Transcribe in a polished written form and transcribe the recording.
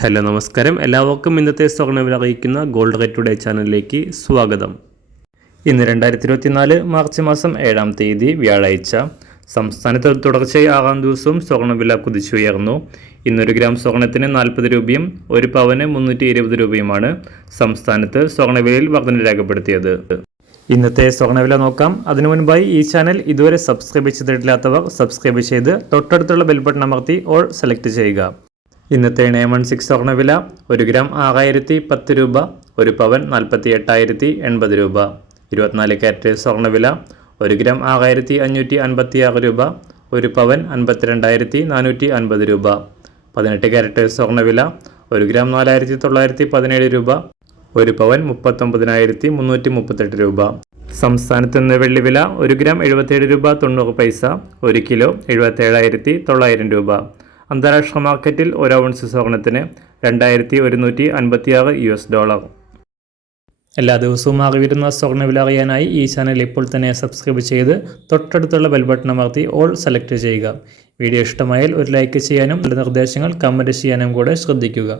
Hello നമസ്കാരം, എല്ലാവർക്കും ഇന്നത്തെ സ്വർണ്ണവില അറിയിക്കുന്ന ഗോൾഡ് റേറ്റ് ടുഡേ ചാനലിലേക്ക് സ്വാഗതം. ഇന്ന് 2024 മാർച്ച് മാസം 7-ാം തീയതി വ്യാഴാഴ്ച. സംസ്ഥാനത്ത് തുടർച്ചയായി 6-ാം ദിവസവും സ്വർണ്ണവില കുതിച്ചുയർന്നു. ഇന്നൊരു ഗ്രാം സ്വർണ്ണത്തിന് 40 രൂപയും 1 പവന് 320 രൂപയുമാണ് സംസ്ഥാനത്ത് സ്വർണ്ണവിലയിൽ വർധന രേഖപ്പെടുത്തിയത്. ഇന്നത്തെ സ്വർണ്ണവില നോക്കാം. അതിനു മുൻപായി ഈ ചാനൽ ഇതുവരെ സബ്സ്ക്രൈബ് ചെയ്തിട്ടില്ലാത്തവർ സബ്സ്ക്രൈബ് ചെയ്ത് തൊട്ടടുത്തുള്ള ബെൽ ബട്ടൺ അമർത്തി ഓൾ സെലക്ട് ചെയ്യുക. ഇന്നത്തെ 916 സ്വർണ്ണവില 1 ഗ്രാം 6010 രൂപ, 1 പവൻ 48,080 രൂപ. 24 കാരറ്റ് സ്വർണ്ണവില 1 ഗ്രാം 6556 രൂപ, 1 പവൻ 52,450 രൂപ. 18 കാരറ്റ് സ്വർണ്ണവില 1 ഗ്രാം 4917 രൂപ, 1 പവൻ 39,338 രൂപ. സംസ്ഥാനത്ത് നിന്ന് വെള്ളിവില 1 ഗ്രാം 77 രൂപ 90 പൈസ, 1 കിലോ 77,900 രൂപ. അന്താരാഷ്ട്ര മാർക്കറ്റിൽ 1 ഔൺസ് സ്വർണത്തിന് $2,156. എല്ലാ ദിവസവും അറിവിരുന്ന സ്വർണ്ണവില അറിയാനായി ഈ ചാനൽ ഇപ്പോൾ തന്നെ സബ്സ്ക്രൈബ് ചെയ്ത് തൊട്ടടുത്തുള്ള ബെൽ ബട്ടൺ അമർത്തി ഓൾ സെലക്ട് ചെയ്യുക. വീഡിയോ ഇഷ്ടമായാൽ ഒരു ലൈക്ക് ചെയ്യാനും നല്ല നിർദ്ദേശങ്ങൾ കമൻറ്റ് ചെയ്യാനും കൂടെ ശ്രദ്ധിക്കുക.